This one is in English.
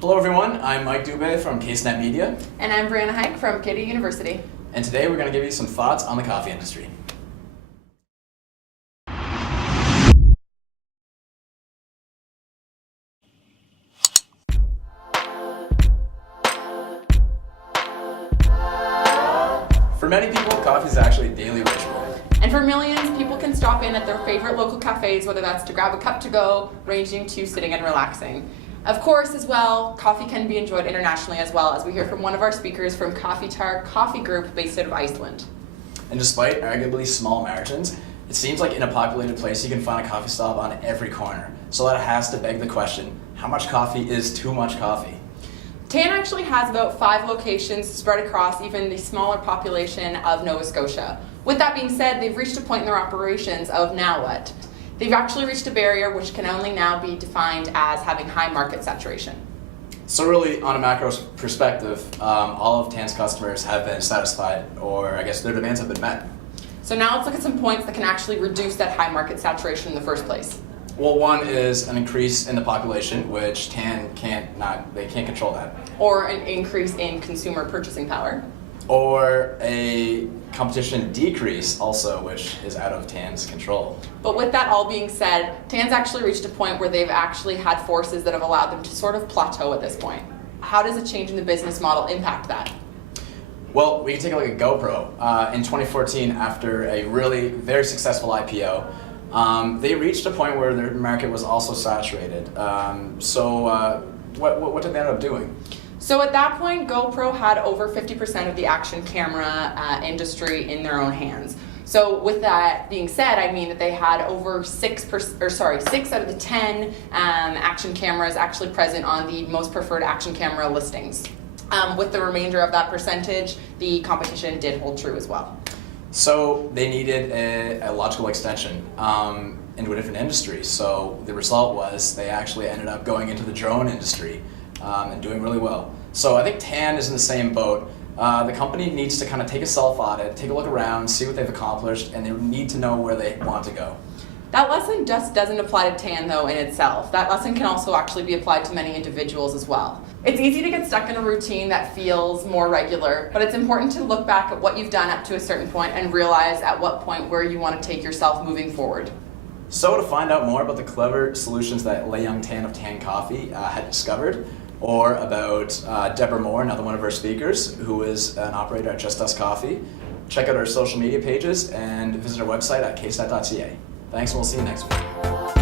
Hello everyone, I'm Mike Dubé from CaseNet Media. And I'm Brianna Hike from Acadia University. And today we're going to give you some thoughts on the coffee industry. For many people, coffee is actually a daily ritual. And for millions, people can stop in at their favorite local cafes, whether that's to grab a cup to go, ranging to sitting and relaxing. Of course, as well, coffee can be enjoyed internationally as well, as we hear from one of our speakers from Kaffitár coffee group based out of Iceland. And despite arguably small margins, it seems like in a populated place you can find a coffee stop on every corner. So that has to beg the question, how much coffee is too much coffee? TAN actually has about 5 locations spread across even the smaller population of Nova Scotia. With that being said, they've reached a point in their operations of now what? They've actually reached a barrier which can only now be defined as having high market saturation. So really, on a macro perspective, all of TAN's customers have been satisfied, or I guess their demands have been met. So now let's look at some points that can actually reduce that high market saturation in the first place. Well, one is an increase in the population, which TAN can't control that. Or an increase in consumer purchasing power. Or a competition decrease also, which is out of TAN's control. But with that all being said, TAN's actually reached a point where they've actually had forces that have allowed them to sort of plateau at this point. How does a change in the business model impact that? Well, we can take a look at GoPro. In 2014, after a really very successful IPO, they reached a point where their market was also saturated. What did they end up doing? So at that point, GoPro had over 50% of the action camera industry in their own hands. So with that being said, I mean that they had over 6 out of the 10 action cameras actually present on the most preferred action camera listings. With the remainder of that percentage, the competition did hold true as well. So they needed a logical extension into a different industry. So the result was they actually ended up going into the drone industry and doing really well. So I think TAN is in the same boat. The company needs to kind of take a self-audit, take a look around, see what they've accomplished, and they need to know where they want to go. That lesson just doesn't apply to TAN though in itself. That lesson can also actually be applied to many individuals as well. It's easy to get stuck in a routine that feels more regular, but it's important to look back at what you've done up to a certain point and realize at what point where you want to take yourself moving forward. So to find out more about the clever solutions that Lei Young Tan of TAN Coffee had discovered, or about Deborah Moore, another one of our speakers, who is an operator at Just Us Coffee, check out our social media pages and visit our website at casenet.ca. Thanks, and we'll see you next week.